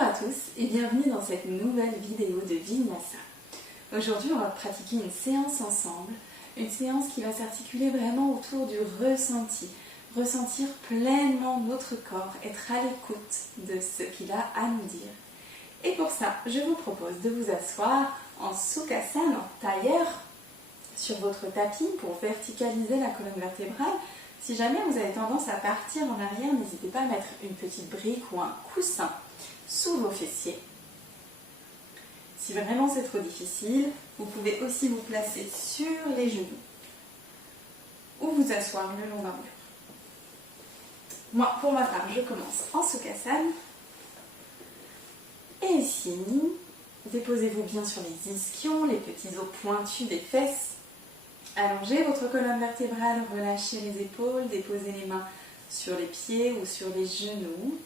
Bonjour à tous et bienvenue dans cette nouvelle vidéo de Vinyasa. Aujourd'hui on va pratiquer une séance ensemble, une séance qui va s'articuler vraiment autour du ressenti. Ressentir pleinement notre corps, être à l'écoute de ce qu'il a à nous dire. Et pour ça, je vous propose de vous asseoir en Sukhasana, en tailleur, sur votre tapis pour verticaliser la colonne vertébrale. Si jamais vous avez tendance à partir en arrière, n'hésitez pas à mettre une petite brique ou un coussin sous vos fessiers. Si vraiment c'est trop difficile, vous pouvez aussi vous placer sur les genoux ou vous asseoir le long d'un mur. Moi, pour ma part, je commence en Sukhasana. Et ici, déposez-vous bien sur les ischions, les petits os pointus des fesses. Allongez votre colonne vertébrale, relâchez les épaules, déposez les mains sur les pieds ou sur les genoux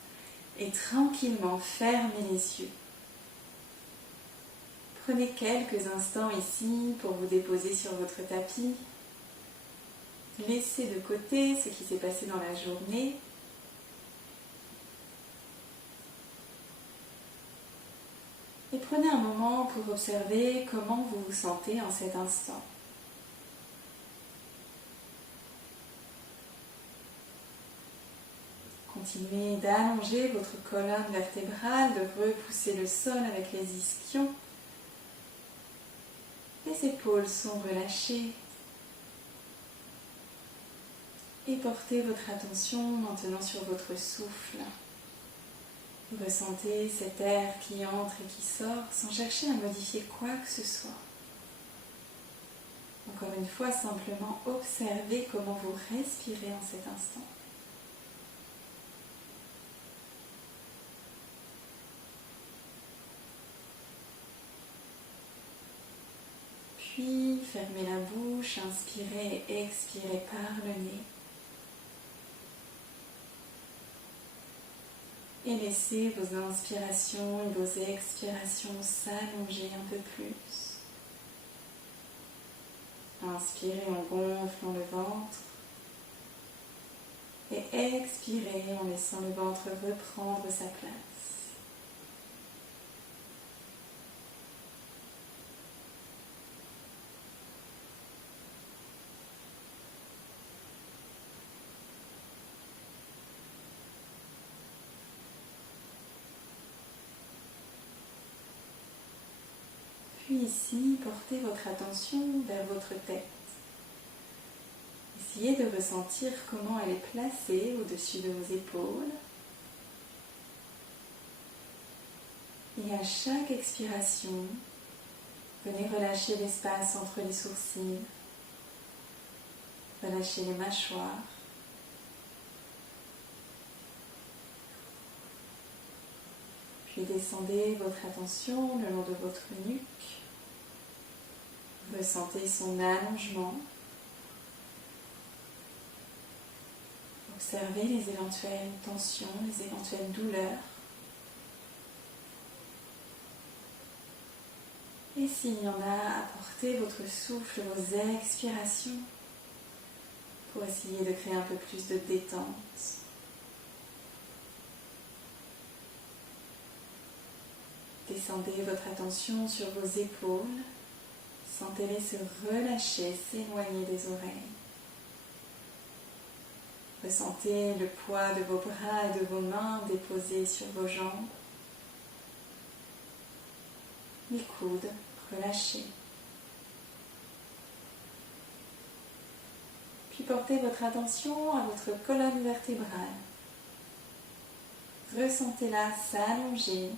et tranquillement fermez les yeux. Prenez quelques instants ici pour vous déposer sur votre tapis. Laissez de côté ce qui s'est passé dans la journée. Et prenez un moment pour observer comment vous vous sentez en cet instant. Continuez d'allonger votre colonne vertébrale, de repousser le sol avec les ischions. Les épaules sont relâchées. Et portez votre attention maintenant sur votre souffle. Ressentez cet air qui entre et qui sort sans chercher à modifier quoi que ce soit. Encore une fois, simplement observez comment vous respirez en cet instant. Puis, fermez la bouche, inspirez et expirez par le nez. Et laissez vos inspirations et vos expirations s'allonger un peu plus. Inspirez en gonflant le ventre. Et expirez en laissant le ventre reprendre sa place. Puis ici, portez votre attention vers votre tête. Essayez de ressentir comment elle est placée au-dessus de vos épaules. Et à chaque expiration, venez relâcher l'espace entre les sourcils, relâchez les mâchoires. Puis descendez votre attention le long de votre nuque. Ressentez son allongement. Observez les éventuelles tensions, les éventuelles douleurs. Et s'il y en a, apportez votre souffle, vos expirations pour essayer de créer un peu plus de détente. Descendez votre attention sur vos épaules. Sentez-les se relâcher, s'éloigner des oreilles. Ressentez le poids de vos bras et de vos mains déposés sur vos jambes. Les coudes relâchés. Puis portez votre attention à votre colonne vertébrale. Ressentez-la s'allonger.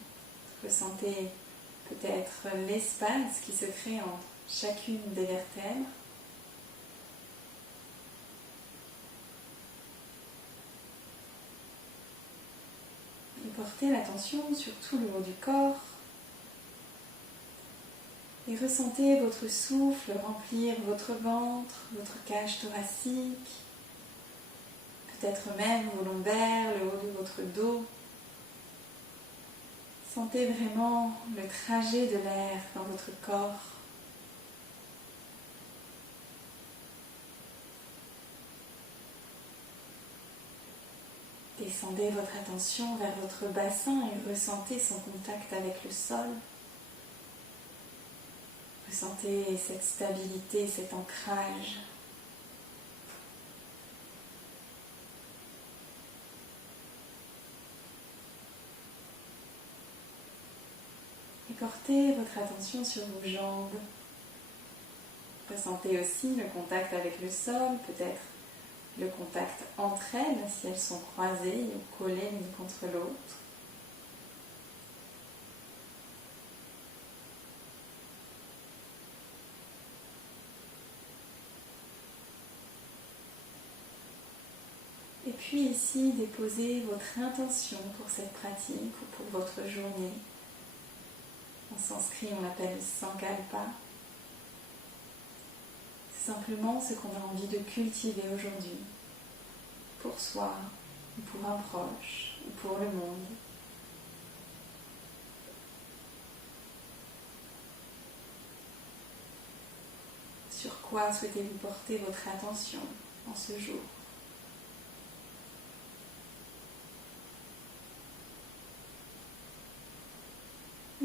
Ressentez peut-être l'espace qui se crée entre chacune des vertèbres. Et portez l'attention sur tout le haut du corps. Et ressentez votre souffle remplir votre ventre, votre cage thoracique, peut-être même vos lombaires, le haut de votre dos. Sentez vraiment le trajet de l'air dans votre corps. Descendez votre attention vers votre bassin et ressentez son contact avec le sol. Ressentez cette stabilité, cet ancrage. Et portez votre attention sur vos jambes. Ressentez aussi le contact avec le sol, peut-être le contact entre elles si elles sont croisées ou collées l'une contre l'autre. Et puis ici, déposez votre intention pour cette pratique ou pour votre journée. En sanskrit, on l'appelle sankalpa. C'est simplement ce qu'on a envie de cultiver aujourd'hui, pour soi, ou pour un proche, ou pour le monde. Sur quoi souhaitez-vous porter votre attention en ce jour ?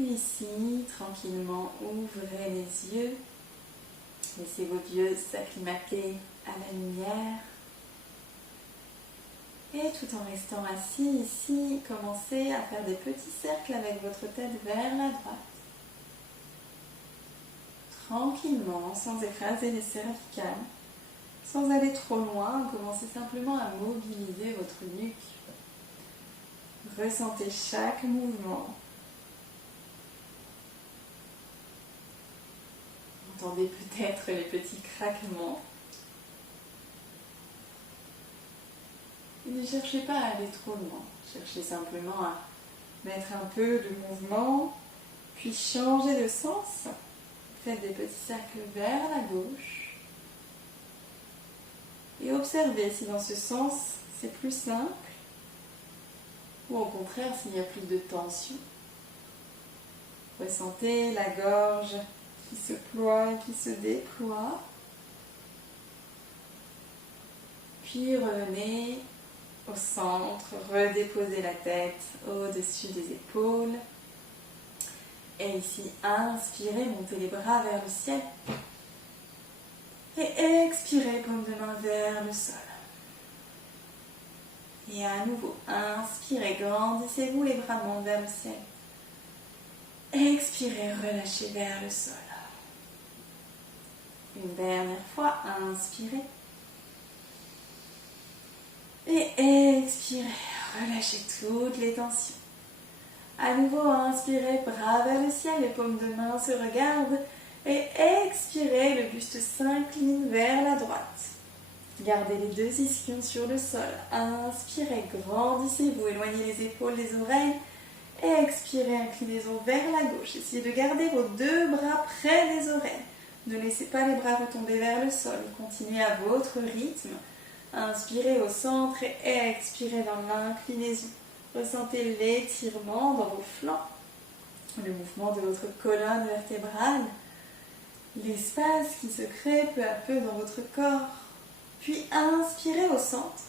Et ici, tranquillement, ouvrez les yeux. Laissez vos yeux s'acclimater à la lumière. Et tout en restant assis ici, commencez à faire des petits cercles avec votre tête vers la droite. Tranquillement, sans écraser les cervicales, sans aller trop loin, commencez simplement à mobiliser votre nuque. Ressentez chaque mouvement. Entendez peut-être les petits craquements. Et ne cherchez pas à aller trop loin. Cherchez simplement à mettre un peu de mouvement, puis changer de sens. Faites des petits cercles vers la gauche. Et observez si dans ce sens c'est plus simple ou au contraire s'il y a plus de tension. Ressentez la gorge qui se ploie, qui se déploie. Puis revenez au centre, redéposez la tête au-dessus des épaules. Et ici, inspirez, montez les bras vers le ciel. Et expirez, paume de main vers le sol. Et à nouveau, inspirez, grandissez-vous, les bras montent vers le ciel. Expirez, relâchez vers le sol. Une dernière fois, inspirez. Et expirez, relâchez toutes les tensions. À nouveau, inspirez, bras vers le ciel, les paumes de main se regardent. Et expirez, le buste s'incline vers la droite. Gardez les deux ischions sur le sol. Inspirez, grandissez-vous, éloignez les épaules des oreilles. Expirez, inclinaison vers la gauche. Essayez de garder vos deux bras près des oreilles. Ne laissez pas les bras retomber vers le sol. Continuez à votre rythme. Inspirez au centre et expirez dans l'inclinaison. Ressentez l'étirement dans vos flancs, le mouvement de votre colonne vertébrale, l'espace qui se crée peu à peu dans votre corps. Puis inspirez au centre.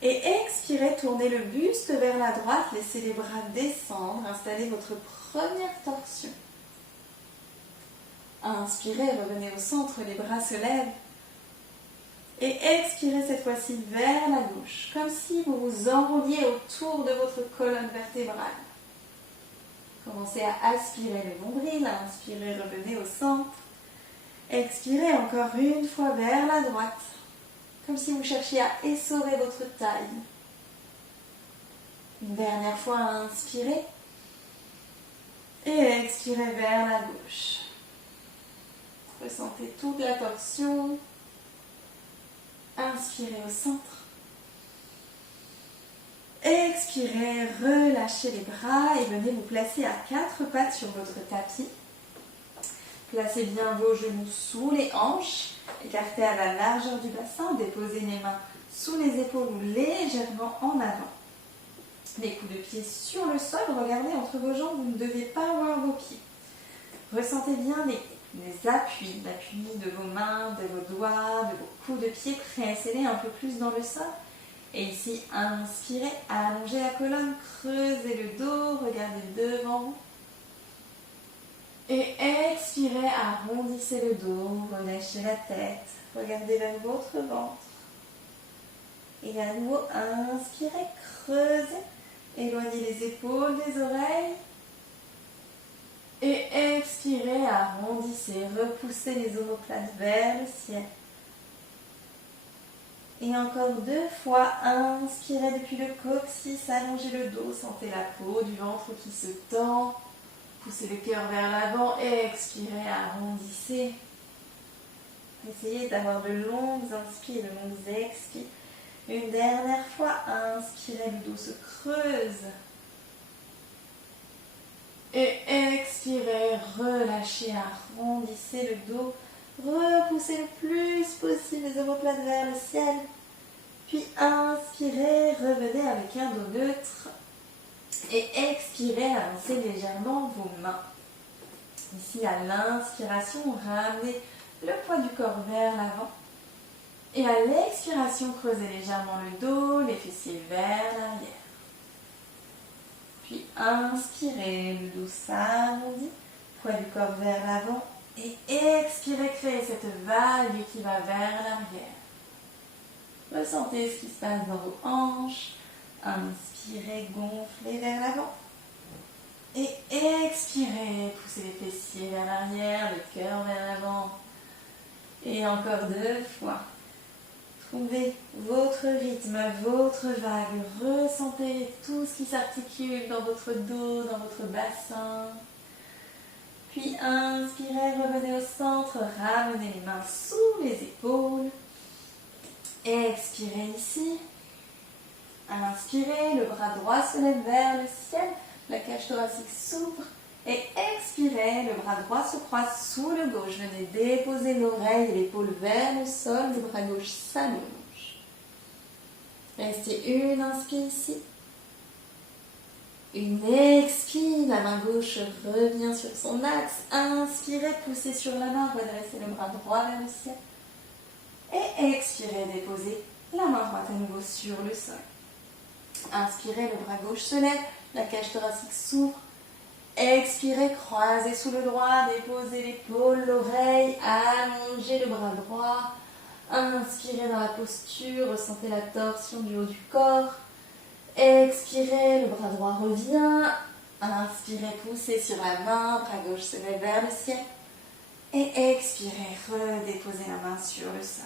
Et expirez, tournez le buste vers la droite, laissez les bras descendre, installez votre première torsion. Inspirez, revenez au centre, les bras se lèvent. Et expirez cette fois-ci vers la gauche, comme si vous vous enrouliez autour de votre colonne vertébrale. Commencez à aspirer le nombril, inspirez, revenez au centre. Expirez encore une fois vers la droite, comme si vous cherchiez à essorer votre taille. Une dernière fois, inspirez. Et expirez vers la gauche. Ressentez toute la torsion. Inspirez au centre. Expirez, relâchez les bras et venez vous placer à quatre pattes sur votre tapis. Placez bien vos genoux sous les hanches, écartez à la largeur du bassin, déposez les mains sous les épaules ou légèrement en avant. Les coups de pied sur le sol, regardez entre vos jambes, vous ne devez pas voir vos pieds. Ressentez bien les appuis, l'appui de vos mains, de vos doigts, de vos coups de pied, pressez-les un peu plus dans le sol. Et ici, inspirez, allongez la colonne, creusez le dos, regardez devant vous. Et expirez, arrondissez le dos, relâchez la tête, regardez vers votre ventre. Et à nouveau, inspirez, creusez, éloignez les épaules des oreilles. Et expirez, arrondissez, repoussez les omoplates vers le ciel. Et encore 2 fois, inspirez depuis le coccyx, allongez le dos, sentez la peau du ventre qui se tend. Poussez le cœur vers l'avant, expirez, arrondissez. Essayez d'avoir de longues inspires, de longues expires. Une dernière fois, inspirez, le dos se creuse. Et expirez, relâchez, arrondissez le dos. Repoussez le plus possible les omoplates vers le ciel. Puis inspirez, revenez avec un dos neutre. Et expirez, avancez légèrement vos mains. Ici, à l'inspiration, ramenez le poids du corps vers l'avant. Et à l'expiration, creusez légèrement le dos, les fessiers vers l'arrière. Puis inspirez, le dos s'arrondit, poids du corps vers l'avant. Et expirez, créez cette vague qui va vers l'arrière. Ressentez ce qui se passe dans vos hanches. Inspirez, gonflez vers l'avant. Et expirez, poussez les fessiers vers l'arrière, le cœur vers l'avant. Et encore 2 fois. Trouvez votre rythme, votre vague. Ressentez tout ce qui s'articule dans votre dos, dans votre bassin. Puis inspirez, revenez au centre, ramenez les mains sous les épaules. Expirez ici. Inspirez, le bras droit se lève vers le ciel, la cage thoracique s'ouvre. Et expirez, le bras droit se croise sous le gauche. Venez déposer l'oreille et l'épaule vers le sol, le bras gauche s'allonge. Restez une inspire ici. Une expire, la main gauche revient sur son axe. Inspirez, poussez sur la main, redressez le bras droit vers le ciel. Et expirez, déposez la main droite à nouveau sur le sol. Inspirez, le bras gauche se lève, la cage thoracique s'ouvre. Expirez, croisez sous le droit, déposez l'épaule, l'oreille, allongez le bras droit. Inspirez dans la posture, ressentez la torsion du haut du corps. Expirez, le bras droit revient. Inspirez, poussez sur la main, bras gauche se lève vers le ciel. Et expirez, redéposez la main sur le sol.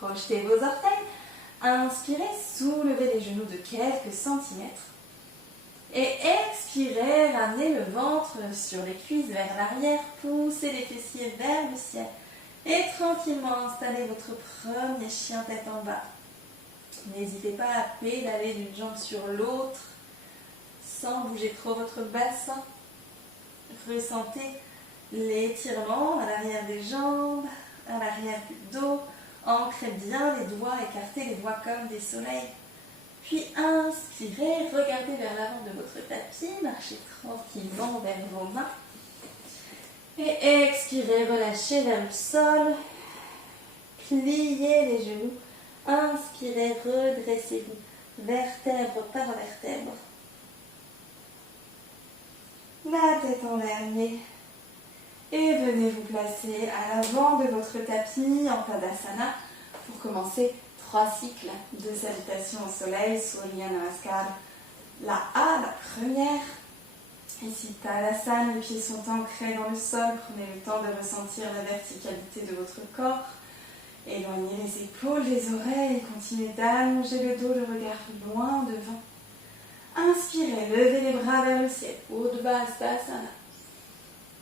Crochetez vos orteils. Inspirez, soulevez les genoux de quelques centimètres. Et expirez, ramenez le ventre sur les cuisses vers l'arrière. Poussez les fessiers vers le ciel. Et tranquillement installez votre premier chien tête en bas. N'hésitez pas à pédaler d'une jambe sur l'autre sans bouger trop votre bassin. Ressentez l'étirement à l'arrière des jambes, à l'arrière du dos. Ancrez bien les doigts, écartez les doigts comme des soleils. Puis inspirez, regardez vers l'avant de votre tapis, marchez tranquillement vers vos mains. Et expirez, relâchez vers le sol. Pliez les genoux. Inspirez, redressez-vous, vertèbre par vertèbre. La tête en l'air. Et venez vous placer à l'avant de votre tapis en Tadasana pour commencer 3 cycles de salutation au soleil, Surya Namaskar. La A, la première. Ici, Tadasana, les pieds sont ancrés dans le sol. Prenez le temps de ressentir la verticalité de votre corps. Éloignez les épaules, les oreilles. Continuez d'allonger le dos, le regard loin devant. Inspirez, levez les bras vers le ciel. Uttanasana.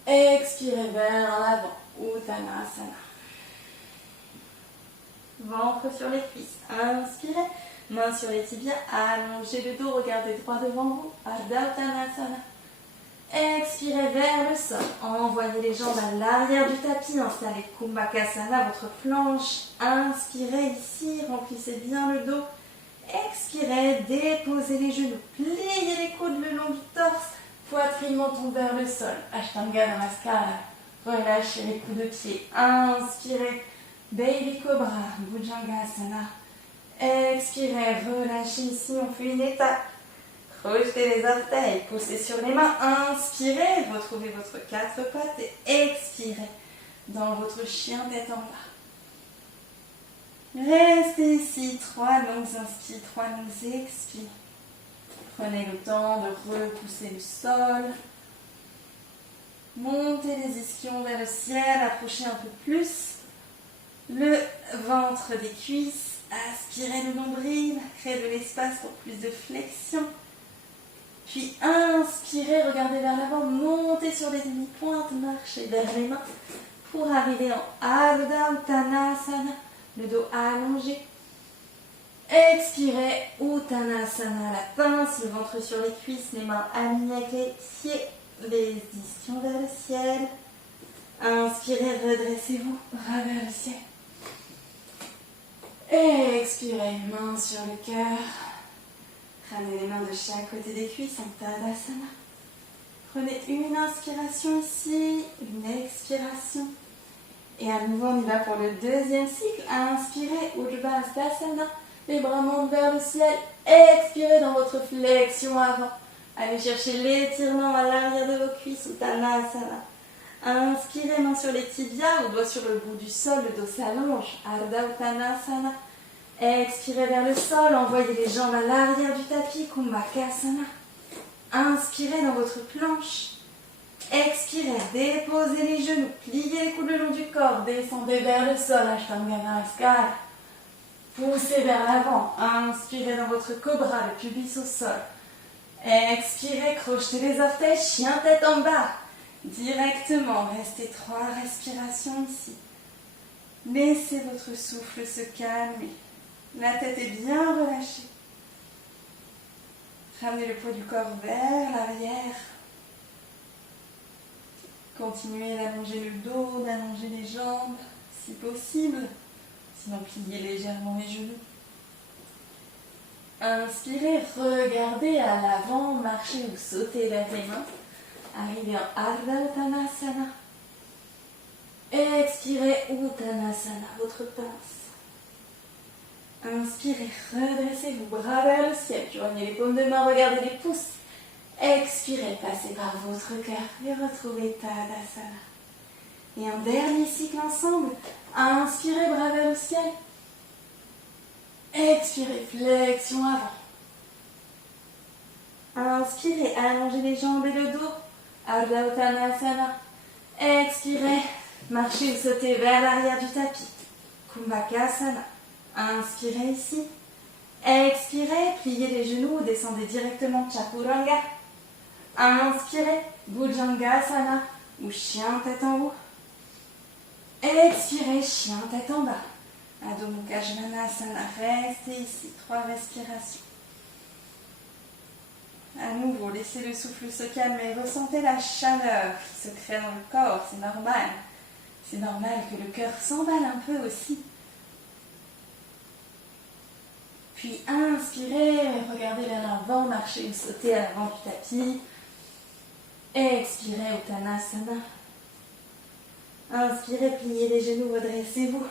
Expirez vers l'avant. Uttanasana. Ventre sur les cuisses. Inspirez. Mains sur les tibias. Allongez le dos. Regardez droit devant vous. Ardha Uttanasana. Expirez vers le sol. Envoyez les jambes à l'arrière du tapis. Installez Kumbhakasana, votre planche. Inspirez ici. Remplissez bien le dos. Expirez. Déposez les genoux. Pliez les coudes le long du torse. Poitrine monte vers le sol. Ashtanga Namaskara. Relâchez les coups de pied. Inspirez. Baby Cobra. Bhujangasana. Expirez, relâchez ici, on fait une étape. Projetez les orteils, poussez sur les mains. Inspirez, retrouvez votre quatre pattes et expirez dans votre chien tête en bas. Restez ici, 3 longues inspires, 3 longues expires. Prenez le temps de repousser le sol. Montez les ischions vers le ciel, approchez un peu plus le ventre des cuisses. Aspirez le nombril, créez de l'espace pour plus de flexion. Puis inspirez, regardez vers l'avant, montez sur les demi-pointes, marchez vers les mains pour arriver en Ardha Uttanasana, le dos allongé. Expirez, Uttanasana, la pince, le ventre sur les cuisses, les mains alignées avec les pieds, les ischions vers le ciel. Inspirez, redressez-vous, bras vers le ciel. Expirez, main sur le cœur. Ramenez les mains de chaque côté des cuisses en Tadasana. Prenez une inspiration ici, une expiration. Et à nouveau, on y va pour le deuxième cycle. Inspirez, Ujjvastasana. Les bras montent vers le ciel. Expirez dans votre flexion avant. Allez chercher l'étirement à l'arrière de vos cuisses, Uttanasana. Inspirez, main sur les tibias ou doigts sur le bout du sol, le dos s'allonge, Ardha Uttanasana. Expirez vers le sol, envoyez les jambes à l'arrière du tapis, Kumbhakasana. Inspirez dans votre planche. Expirez, déposez les genoux, pliez les coudes le long du corps, descendez vers le sol, Ashtanga Namaskar. Poussez vers l'avant, inspirez dans votre cobra, le pubis au sol. Expirez, crochetez les orteils, chien tête en bas. Directement, restez 3 respirations ici. Laissez votre souffle se calmer. La tête est bien relâchée. Ramenez le poids du corps vers l'arrière. Continuez d'allonger le dos, d'allonger les jambes, si possible. Sinon, pliez légèrement les genoux. Inspirez, regardez à l'avant, marchez ou sautez vers les mains. Arrivez en Ardha Uttanasana. Expirez, Uttanasana, votre pince. Inspirez, redressez-vous, bras vers le ciel. Joignez les paumes de main, regardez les pouces. Expirez, passez par votre cœur et retrouvez Tadasana. Et un dernier cycle ensemble. Inspirez, bras vers le ciel. Expirez, flexion avant. Inspirez, allongez les jambes et le dos. Ardha Uttanasana. Expirez, marchez ou sautez vers l'arrière du tapis. Kumbhakasana. Inspirez ici. Expirez, pliez les genoux ou descendez directement Chaturanga. Inspirez, Bhujangasana ou chien tête en haut. Expirez, chien tête en bas. Adho Mukha Svanasana. Restez ici, 3 respirations. À nouveau, laissez le souffle se calmer. Ressentez la chaleur qui se crée dans le corps. C'est normal. C'est normal que le cœur s'emballe un peu aussi. Puis inspirez, regardez vers l'avant, marchez ou sautez à l'avant du tapis. Expirez, Uttanasana. Inspirez, pliez les genoux, redressez-vous.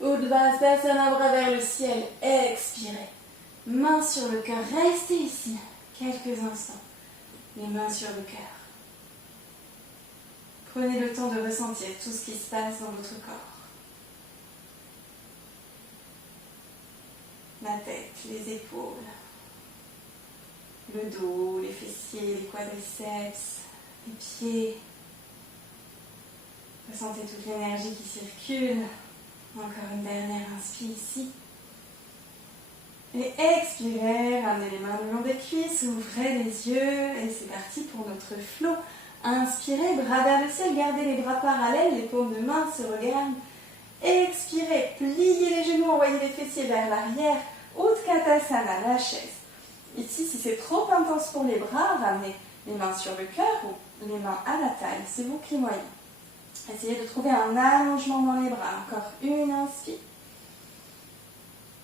Ujjvastasana, bras vers le ciel. Expirez. Main sur le cœur, restez ici quelques instants. Les mains sur le cœur. Prenez le temps de ressentir tout ce qui se passe dans votre corps. La tête, les épaules, le dos, les fessiers, les quadriceps, les pieds. Ressentez toute l'énergie qui circule. Encore une dernière inspire ici. Et expirez, ramenez les mains le long des cuisses, ouvrez les yeux et c'est parti pour notre flow. Inspirez, bras vers le ciel, gardez les bras parallèles, les paumes de main se regardent. Expirez, pliez les genoux, envoyez les fessiers vers l'arrière. Utkatasana, la chaise. Ici, si c'est trop intense pour les bras, ramenez les mains sur le cœur ou les mains à la taille. C'est vous qui voyez. Essayez de trouver un allongement dans les bras. Encore une inspire.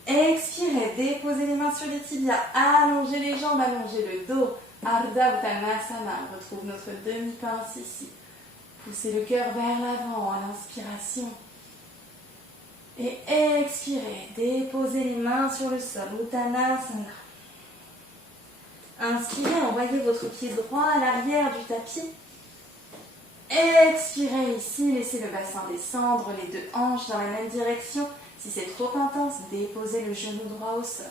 Expirez, déposez les mains sur les tibias, allongez les jambes, allongez le dos. Ardha Uttanasana, on retrouve notre demi-pince ici. Poussez le cœur vers l'avant à l'inspiration. Et expirez, déposez les mains sur le sol, Uttanasana. Inspirez, envoyez votre pied droit à l'arrière du tapis. Expirez ici, laissez le bassin descendre, les deux hanches dans la même direction. Si c'est trop intense, déposez le genou droit au sol.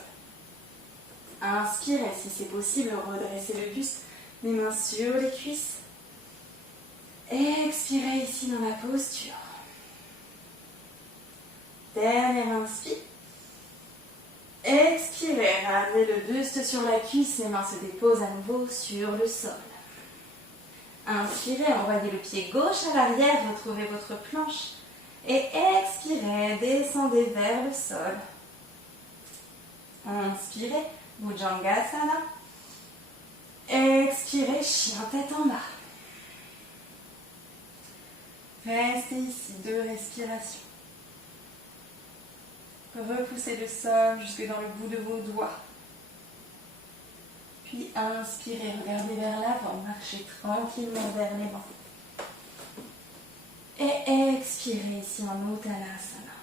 Inspirez, si c'est possible, redressez le buste, les mains sur les cuisses. Expirez ici dans la posture. Dernière inspire. Expirez, ramenez le buste sur la cuisse, les mains se déposent à nouveau sur le sol. Inspirez, envoyez le pied gauche à l'arrière, retrouvez votre planche. Et expirez, descendez vers le sol. Inspirez, Bhujangasana. Expirez, chien tête en bas. Restez ici, 2 respirations. Repoussez le sol jusque dans le bout de vos doigts. Puis inspirez, regardez vers l'avant, marchez tranquillement vers les vents. Et expirez ici en Uttanasana.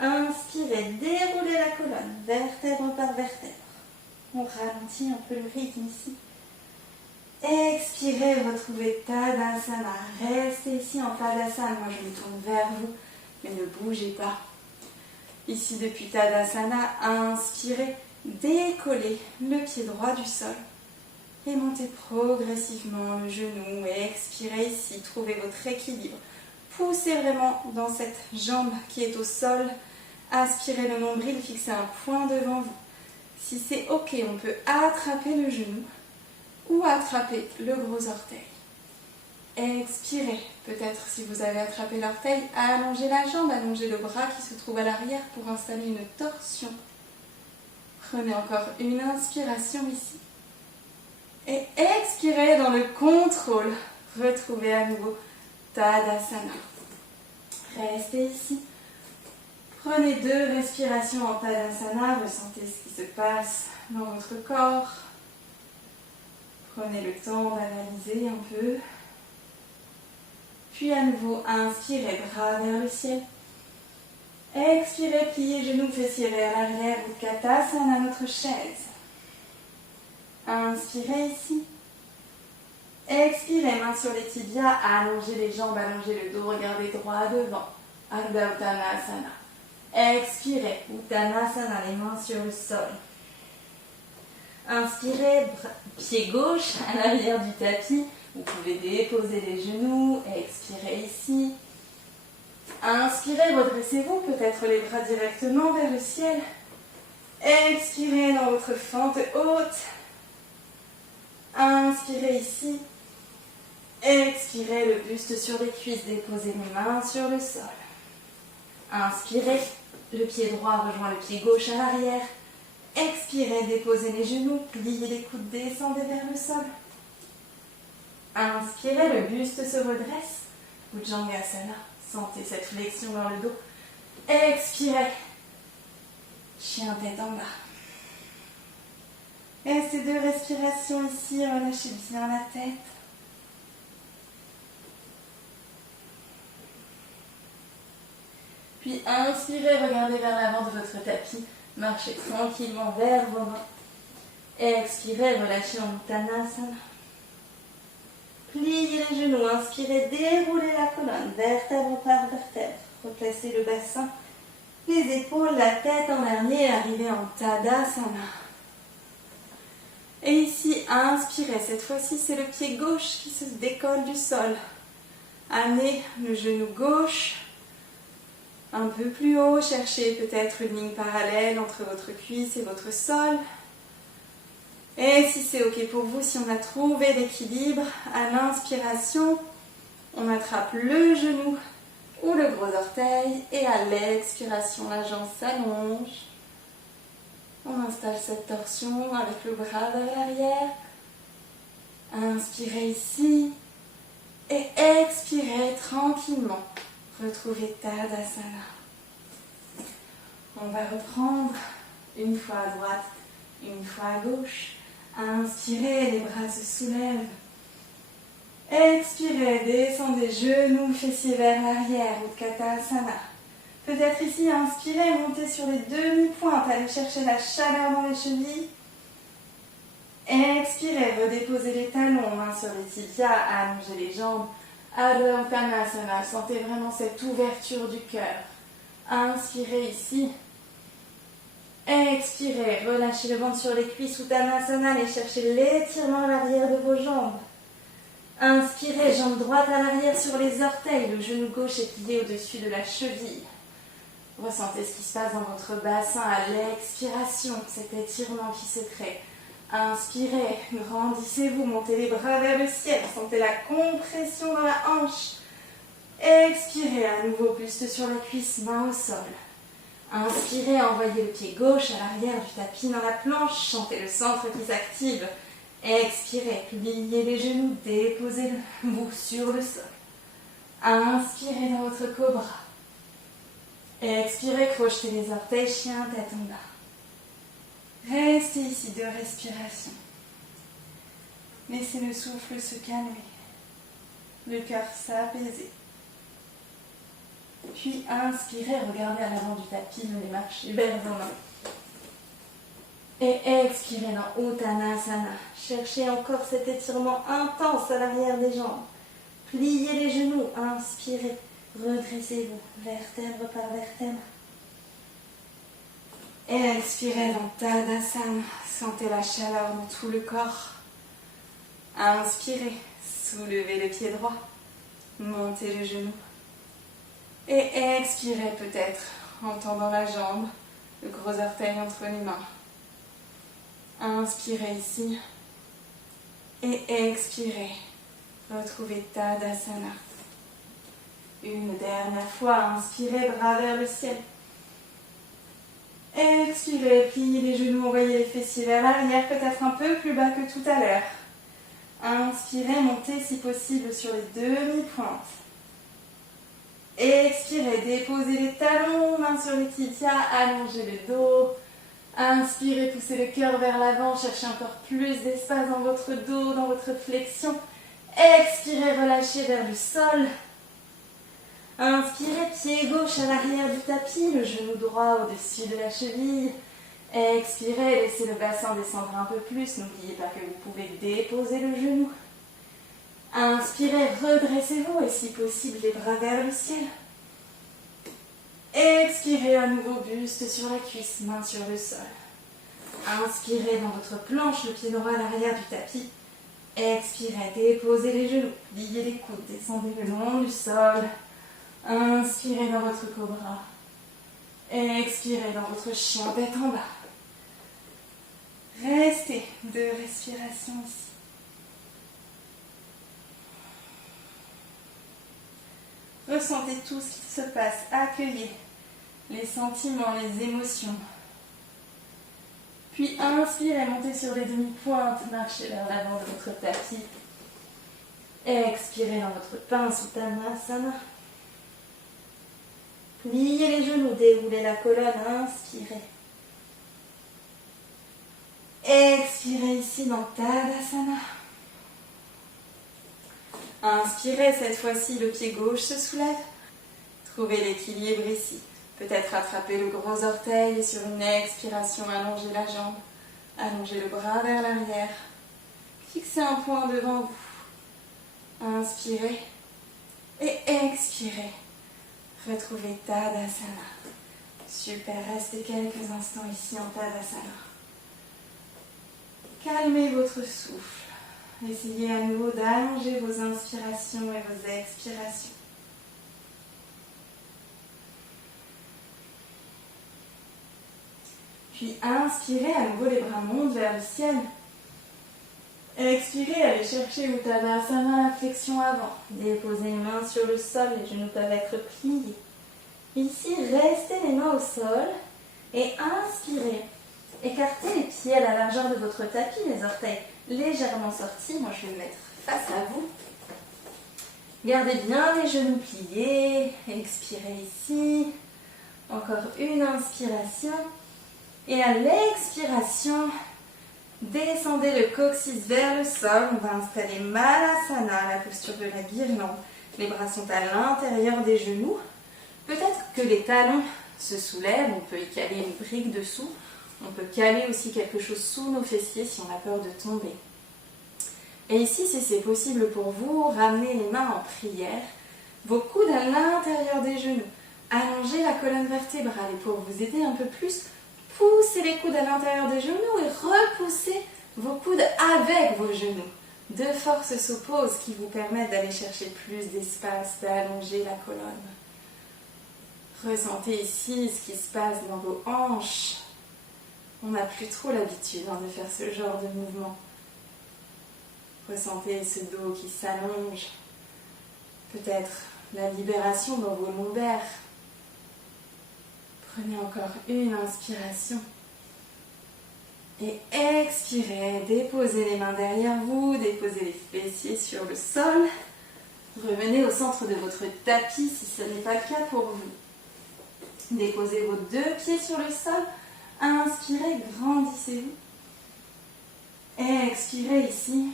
Inspirez, déroulez la colonne, vertèbre par vertèbre. On ralentit un peu le rythme ici. Expirez, retrouvez Tadasana. Restez ici en Tadasana. Moi, je me tourne vers vous, mais ne bougez pas. Ici, depuis Tadasana, inspirez, décollez le pied droit du sol. Et montez progressivement le genou. Et expirez ici, trouvez votre équilibre. Poussez vraiment dans cette jambe qui est au sol. Aspirez le nombril, fixez un point devant vous. Si c'est ok, on peut attraper le genou ou attraper le gros orteil. Expirez. Peut-être si vous avez attrapé l'orteil, allongez la jambe, allongez le bras qui se trouve à l'arrière pour installer une torsion. Prenez encore une inspiration ici. Et expirez dans le contrôle. Retrouvez à nouveau Tadasana. Restez ici. Prenez 2 respirations en Tadasana. Ressentez ce qui se passe dans votre corps. Prenez le temps d'analyser un peu. Puis à nouveau, inspirez, bras vers le ciel. Expirez, pliez genoux, fessiers vers l'arrière. Utkatasana, notre chaise. Inspirez ici. Expirez, main sur les tibias, allongez les jambes, allongez le dos, regardez droit devant. Ardha Uttanasana. Expirez, Uttanasana, les mains sur le sol. Inspirez, pied gauche à l'arrière du tapis. Vous pouvez déposer les genoux, expirez ici. Inspirez, redressez-vous, peut-être les bras directement vers le ciel. Expirez dans votre fente haute. Inspirez ici. Expirez, le buste sur les cuisses, déposez les mains sur le sol. Inspirez, le pied droit rejoint le pied gauche à l'arrière. Expirez, déposez les genoux, pliez les coudes, descendez vers le sol. Inspirez, le buste se redresse. Bhujangasana, sentez cette flexion dans le dos. Expirez, chien tête en bas. Restez 2 respirations ici, relâchez bien la tête. Puis inspirez, regardez vers l'avant de votre tapis. Marchez tranquillement vers vos mains. Expirez, relâchez en Uttanasana. Pliez les genoux, inspirez, déroulez la colonne, vertèbre par vertèbre. Replacez le bassin, les épaules, la tête en dernier, arrivez en Tadasana. Et ici, inspirez. Cette fois-ci, c'est le pied gauche qui se décolle du sol. Amenez le genou gauche un peu plus haut. Cherchez peut-être une ligne parallèle entre votre cuisse et votre sol. Et si c'est ok pour vous, si on a trouvé l'équilibre, à l'inspiration, on attrape le genou ou le gros orteil et à l'expiration, la jambe s'allonge. On installe cette torsion avec le bras vers l'arrière. Inspirez ici et expirez tranquillement. Retrouvez Tadasana. On va reprendre une fois à droite, une fois à gauche. Inspirez, les bras se soulèvent. Expirez, descendez genoux, fessiers vers l'arrière, Utkatasana. Peut-être ici, inspirez, montez sur les demi-pointes, allez chercher la chaleur dans les chevilles. Expirez, redéposez les talons, mains sur les tibias, allongez les jambes. Adho Uttanasana, sentez vraiment cette ouverture du cœur. Inspirez ici. Expirez, relâchez le ventre sur les cuisses, Uttanasana, allez chercher l'étirement à l'arrière de vos jambes. Inspirez, jambe droite à l'arrière sur les orteils, le genou gauche est plié au-dessus de la cheville. Ressentez ce qui se passe dans votre bassin à l'expiration, cet étirement qui se crée. Inspirez, grandissez-vous, montez les bras vers le ciel, sentez la compression dans la hanche. Expirez, à nouveau buste sur la cuisse, main au sol. Inspirez, envoyez le pied gauche à l'arrière du tapis dans la planche, sentez le centre qui s'active. Expirez, pliez les genoux, déposez-vous sur le sol. Inspirez dans votre cobra. Expirez, crochetez les orteils, chien, tête en bas. Restez ici, 2 respirations. Laissez le souffle se calmer, le cœur s'apaiser. Puis inspirez, regardez à l'avant du tapis, venez marcher vers vos mains. Et expirez dans Uttanasana. Cherchez encore cet étirement intense à l'arrière des jambes. Pliez les genoux, inspirez, redressez-vous, vertèbre par vertèbre. Expirez dans Tadasana, sentez la chaleur dans tout le corps. Inspirez, soulevez le pied droit, montez le genou. Et expirez peut-être en tendant la jambe, le gros orteil entre les mains. Inspirez ici et expirez. Retrouvez Tadasana. Une dernière fois, inspirez, bras vers le ciel. Expirez, pliez les genoux, envoyez les fessiers vers l'arrière, peut-être un peu plus bas que tout à l'heure. Inspirez, montez si possible sur les demi-pointes. Expirez, déposez les talons, mains sur les tibias, allongez le dos. Inspirez, poussez le cœur vers l'avant, cherchez encore plus d'espace dans votre dos, dans votre flexion. Expirez, relâchez vers le sol. Inspirez, pied gauche à l'arrière du tapis, le genou droit au-dessus de la cheville. Expirez, laissez le bassin descendre un peu plus. N'oubliez pas que vous pouvez déposer le genou. Inspirez, redressez-vous et si possible les bras vers le ciel. Expirez à nouveau, buste sur la cuisse, main sur le sol. Inspirez dans votre planche, le pied droit à l'arrière du tapis. Expirez, déposez les genoux, pliez les coudes, descendez le long du sol. Inspirez dans votre cobra. Expirez dans votre chien, tête en bas. Restez 2 respirations ici. Ressentez tout ce qui se passe, accueillez les sentiments, les émotions. Puis inspirez, montez sur les demi-pointes, marchez vers l'avant de votre tapis. Expirez dans votre pince Uttanasana. Pliez les genoux, déroulez la colonne, inspirez. Expirez ici dans Tadasana. Inspirez, cette fois-ci, le pied gauche se soulève. Trouvez l'équilibre ici. Peut-être attrapez le gros orteil et sur une expiration, allongez la jambe. Allongez le bras vers l'arrière. Fixez un point devant vous. Inspirez et expirez. Retrouvez Tadasana. Super, restez quelques instants ici en Tadasana. Calmez votre souffle. Essayez à nouveau d'allonger vos inspirations et vos expirations. Puis inspirez, à nouveau les bras montent vers le ciel. Expirez, allez chercher Uttanasana, la flexion avant. Déposez les mains sur le sol, les genoux peuvent être pliés. Ici, restez les mains au sol et inspirez. Écartez les pieds à la largeur de votre tapis, les orteils légèrement sortis. Moi, je vais me mettre face à vous. Gardez bien les genoux pliés. Expirez ici. Encore une inspiration. Et à l'expiration, Descendez le coccyx vers le sol. On va installer Malasana, la posture de la guirlande. Les bras sont à l'intérieur des genoux. Peut-être que les talons se soulèvent. On peut y caler une brique dessous. On peut caler aussi quelque chose sous nos fessiers si on a peur de tomber. Et ici, si c'est possible pour vous, ramenez les mains en prière. Vos coudes à l'intérieur des genoux. Allongez la colonne vertébrale. Et pour vous aider un peu plus, poussez les coudes à l'intérieur des genoux et repoussez vos coudes avec vos genoux. Deux forces s'opposent qui vous permettent d'aller chercher plus d'espace, d'allonger la colonne. Ressentez ici ce qui se passe dans vos hanches. On n'a plus trop l'habitude de faire ce genre de mouvement. Ressentez ce dos qui s'allonge. Peut-être la libération dans vos lombaires. Prenez encore une inspiration. Et expirez. Déposez les mains derrière vous. Déposez les fessiers sur le sol. Revenez au centre de votre tapis si ce n'est pas le cas pour vous. Déposez vos deux pieds sur le sol. Inspirez, grandissez-vous. Expirez ici.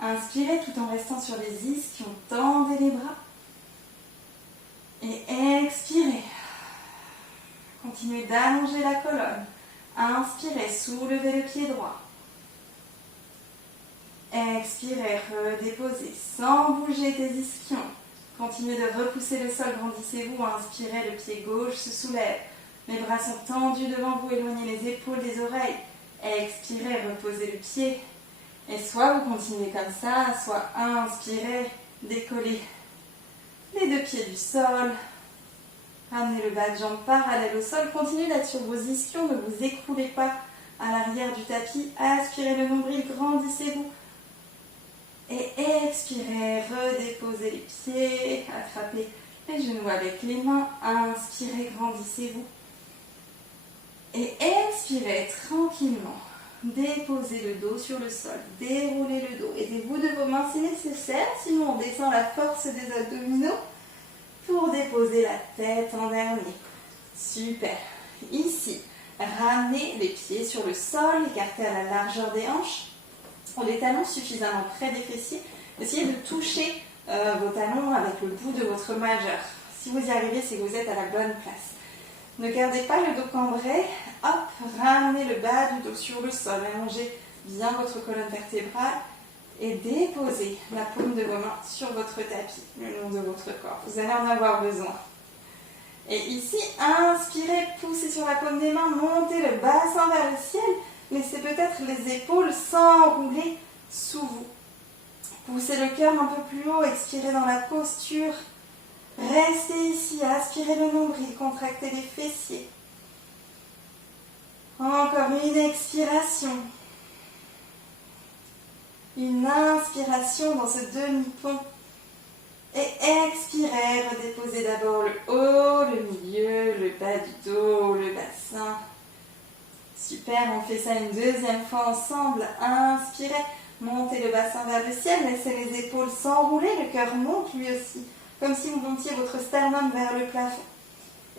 Inspirez tout en restant sur les ischions. Tendez les bras. Et expirez. Continuez d'allonger la colonne. Inspirez, soulevez le pied droit. Expirez, redéposez sans bouger des ischions. Continuez de repousser le sol, grandissez-vous. Inspirez, le pied gauche se soulève. Les bras sont tendus devant vous, éloignez les épaules des oreilles. Expirez, reposez le pied. Et soit vous continuez comme ça, soit inspirez, décollez les deux pieds du sol. Ramenez le bas de jambe parallèle au sol. Continuez d'être sur vos ischions, ne vous écroulez pas à l'arrière du tapis. Aspirez le nombril, grandissez-vous. Et expirez, redéposez les pieds, attrapez les genoux avec les mains. Inspirez, grandissez-vous. Et expirez tranquillement. Déposez le dos sur le sol, déroulez le dos. Aidez-vous de vos mains si nécessaire, sinon on descend la force des abdominaux pour déposer la tête en dernier. Super. Ici, ramenez les pieds sur le sol, écartez à la largeur des hanches. Les talons suffisamment près des fessiers. Essayez de toucher vos talons avec le bout de votre majeur. Si vous y arrivez, c'est que vous êtes à la bonne place. Ne gardez pas le dos cambré. Hop, ramenez le bas du dos sur le sol. Allongez bien votre colonne vertébrale et déposez la paume de vos mains sur votre tapis, le long de votre corps. Vous allez en avoir besoin. Et ici, inspirez, poussez sur la paume des mains, montez le bassin vers le ciel. Laissez peut-être les épaules s'enrouler sous vous. Poussez le cœur un peu plus haut, expirez dans la posture. Restez ici, aspirez le nombril, contractez les fessiers. Encore une expiration. Une inspiration dans ce demi-pont. Et expirez, redéposez d'abord le haut, le milieu, le bas du dos, le bassin. Super, on fait ça une deuxième fois ensemble. Inspirez, montez le bassin vers le ciel, laissez les épaules s'enrouler, le cœur monte lui aussi, comme si vous montiez votre sternum vers le plafond.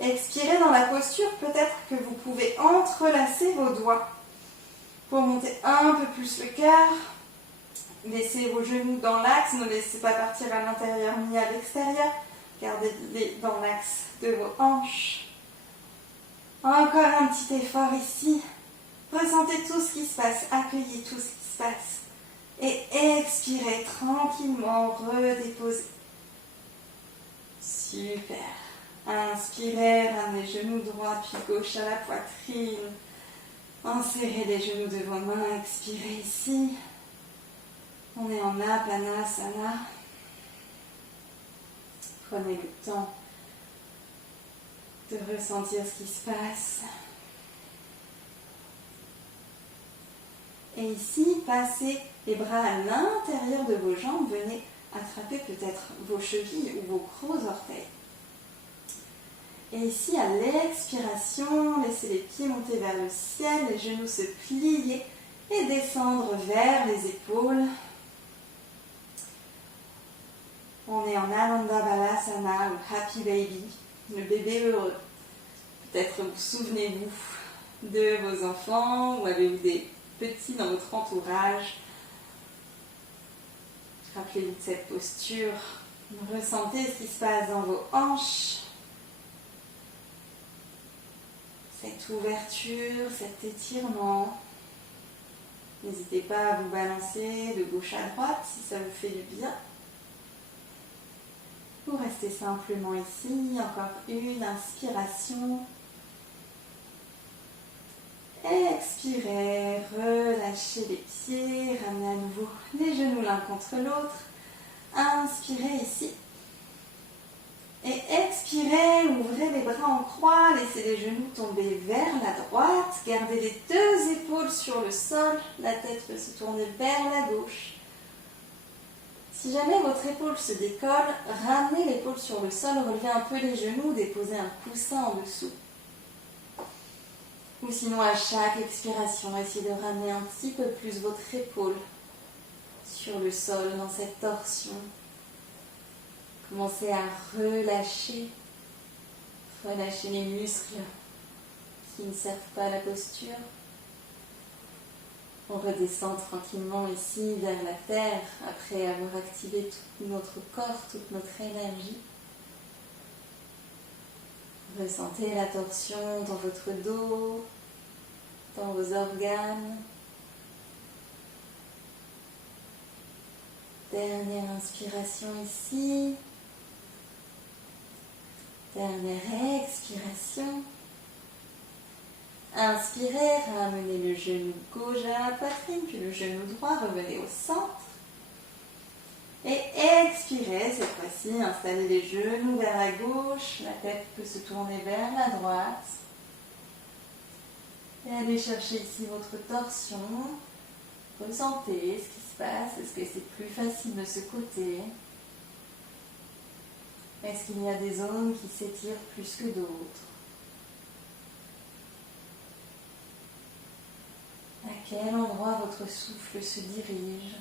Expirez dans la posture, peut-être que vous pouvez entrelacer vos doigts pour monter un peu plus le cœur. Laissez vos genoux dans l'axe, ne laissez pas partir à l'intérieur ni à l'extérieur. Gardez-les dans l'axe de vos hanches. Encore un petit effort ici. Ressentez tout ce qui se passe, accueillez tout ce qui se passe. Et expirez tranquillement, redéposez. Super. Inspirez, ramenez genoux droit puis gauche à la poitrine. Enserrez les genoux de vos mains, expirez ici. On est en Apanasana. Prenez le temps de ressentir ce qui se passe. Et ici, passez les bras à l'intérieur de vos jambes. Venez attraper peut-être vos chevilles ou vos gros orteils. Et ici, à l'expiration, laissez les pieds monter vers le ciel, les genoux se plier et descendre vers les épaules. On est en Ananda Balasana ou Happy Baby, le bébé heureux. Peut-être vous souvenez-vous de vos enfants ou avez-vous des petits dans votre entourage. Rappelez-vous de cette posture. Ressentez ce qui se passe dans vos hanches. Cette ouverture, cet étirement. N'hésitez pas à vous balancer de gauche à droite si ça vous fait du bien. Vous restez simplement ici, encore une inspiration. Expirez, relâchez les pieds, ramenez à nouveau les genoux l'un contre l'autre. Inspirez ici. Et expirez, ouvrez les bras en croix, laissez les genoux tomber vers la droite. Gardez les deux épaules sur le sol, la tête peut se tourner vers la gauche. Si jamais votre épaule se décolle, ramenez l'épaule sur le sol, relevez un peu les genoux, déposez un coussin en dessous. Ou sinon à chaque expiration, essayez de ramener un petit peu plus votre épaule sur le sol dans cette torsion. Commencez à relâcher les muscles qui ne servent pas à la posture. On redescend tranquillement ici vers la terre après avoir activé tout notre corps, toute notre énergie. Ressentez la torsion dans votre dos, dans vos organes. Dernière inspiration ici. Dernière expiration. Inspirez, ramenez le genou gauche à la poitrine, puis le genou droit, revenez au centre. Et expirez, cette fois-ci, installez les genoux vers la gauche, la tête peut se tourner vers la droite. Et allez chercher ici votre torsion. Ressentez ce qui se passe. Est-ce que c'est plus facile de ce côté? Est-ce qu'il y a des zones qui s'étirent plus que d'autres? À quel endroit votre souffle se dirige?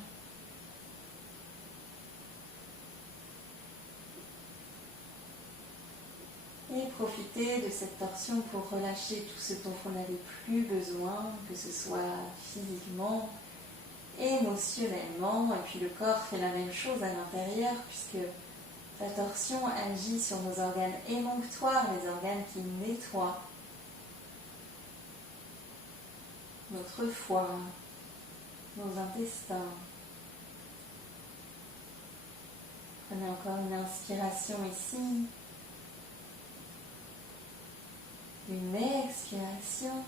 Et profitez de cette torsion pour relâcher tout ce dont vous n'avez plus besoin, que ce soit physiquement, émotionnellement, et puis le corps fait la même chose à l'intérieur, puisque la torsion agit sur nos organes émonctoires, les organes qui nettoient notre foie, nos intestins. Prenez encore une inspiration ici, une expiration.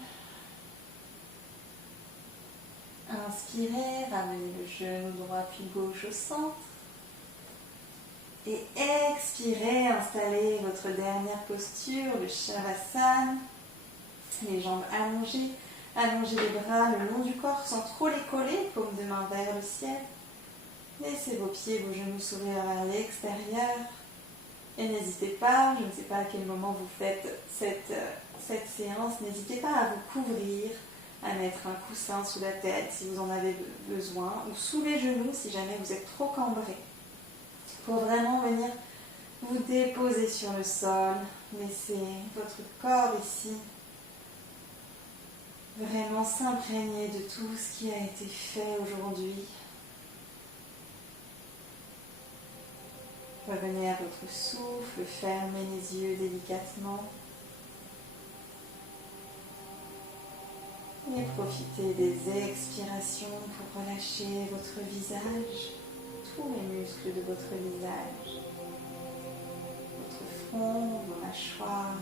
Inspirez, ramenez le genou droit puis gauche au centre. Et expirez, installez votre dernière posture, le Shavasana. Les jambes allongées. Allongez les bras le long du corps sans trop les coller, paume de main vers le ciel. Laissez vos pieds, vos genoux s'ouvrir vers l'extérieur. Et n'hésitez pas, je ne sais pas à quel moment vous faites cette séance, n'hésitez pas à vous couvrir, à mettre un coussin sous la tête si vous en avez besoin, ou sous les genoux si jamais vous êtes trop cambré. Pour vraiment venir vous déposer sur le sol, laissez votre corps ici vraiment s'imprégner de tout ce qui a été fait aujourd'hui. Revenez à votre souffle, fermez les yeux délicatement et profitez des expirations pour relâcher votre visage, tous les muscles de votre visage, votre front, vos mâchoires.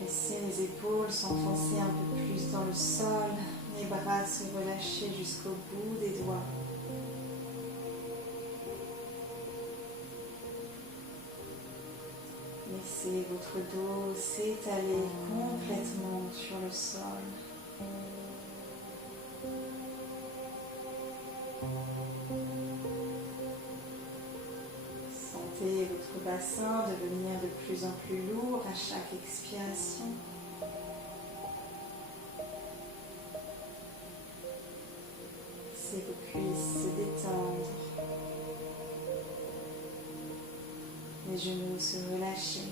Laissez les épaules s'enfoncer un peu plus dans le sol, les bras se relâcher jusqu'au bout des doigts. Laissez votre dos s'étaler complètement sur le sol. Sentez votre bassin devenir de plus en plus lourd à chaque expiration. Laissez vos cuisses se détendre. les genoux se relâcher.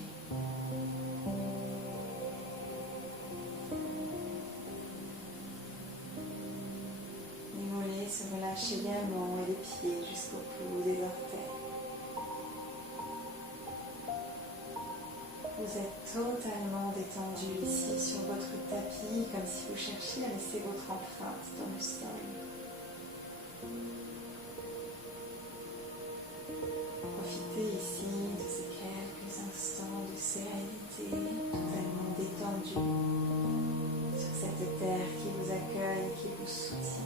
Les mollets se relâchent également et les pieds jusqu'au bout des orteils. Vous êtes totalement détendu ici sur votre tapis, comme si vous cherchiez à laisser votre empreinte dans le sol. Profitez ici de ces quelques instants de sérénité, totalement détendu sur cette terre qui vous accueille, qui vous soutient.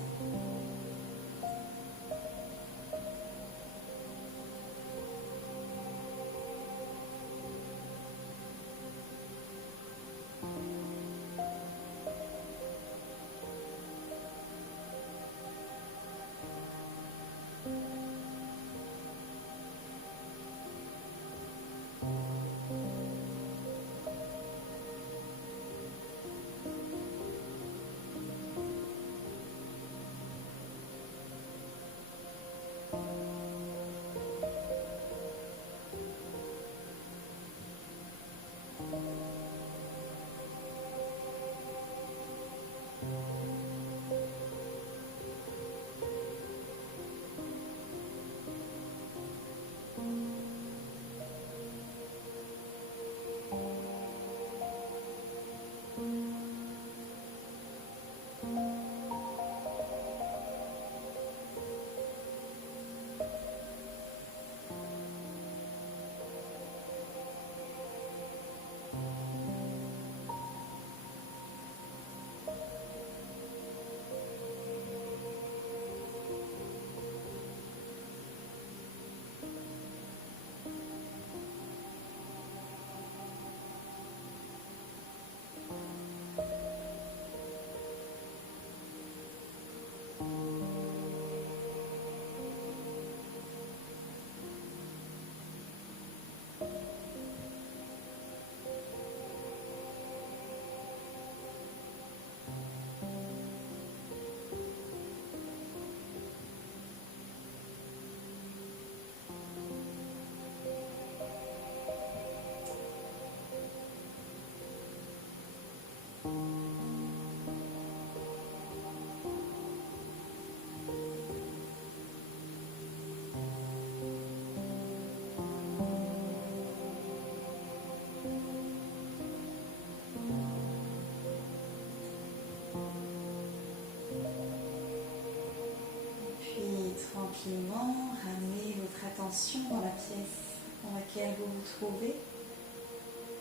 Tranquillement, ramenez votre attention dans la pièce dans laquelle vous vous trouvez.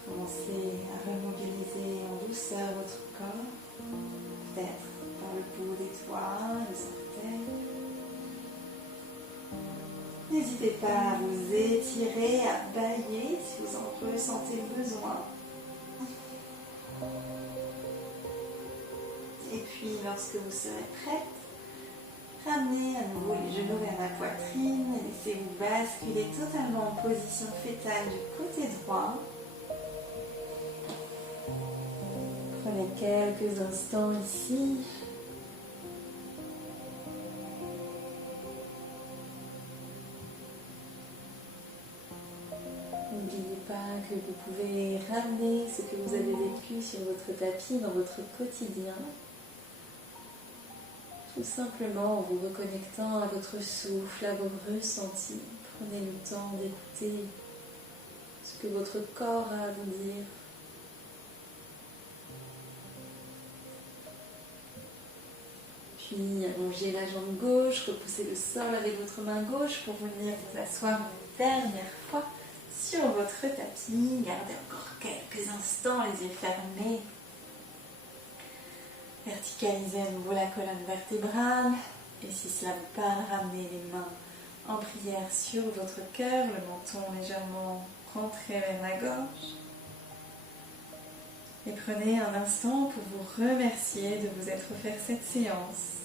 Commencez à remobiliser en douceur votre corps, peut-être par le bout des doigts, les orteils. N'hésitez pas à vous étirer, à bâiller si vous en ressentez le besoin. Et puis, lorsque vous serez prête, ramenez à nouveau les genoux vers la poitrine et laissez-vous basculer totalement en position fétale du côté droit. Prenez quelques instants ici. N'oubliez pas que vous pouvez ramener ce que vous avez vécu sur votre tapis dans votre quotidien. Tout simplement en vous reconnectant à votre souffle, à vos ressentis. Prenez le temps d'écouter ce que votre corps a à vous dire. Puis allongez la jambe gauche, repoussez le sol avec votre main gauche pour venir vous asseoir une dernière fois sur votre tapis. Gardez encore quelques instants les yeux fermés. Verticalisez à nouveau la colonne vertébrale et si cela vous parle, ramenez les mains en prière sur votre cœur, le menton légèrement rentré vers la gorge. Et prenez un instant pour vous remercier de vous être offert cette séance.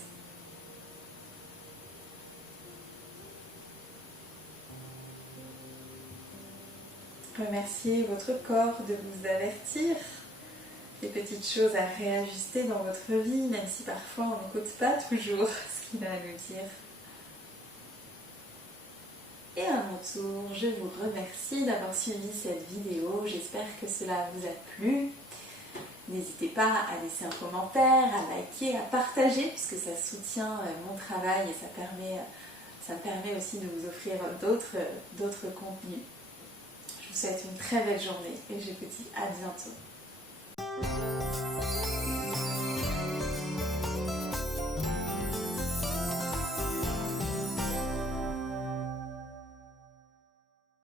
Remerciez votre corps de vous avertir des petites choses à réajuster dans votre vie, même si parfois on n'écoute pas toujours ce qu'il a à nous dire. Et à mon tour, je vous remercie d'avoir suivi cette vidéo. J'espère que cela vous a plu. N'hésitez pas à laisser un commentaire, à liker, à partager, puisque ça soutient mon travail et ça me permet aussi de vous offrir d'autres contenus. Je vous souhaite une très belle journée et je vous dis à bientôt.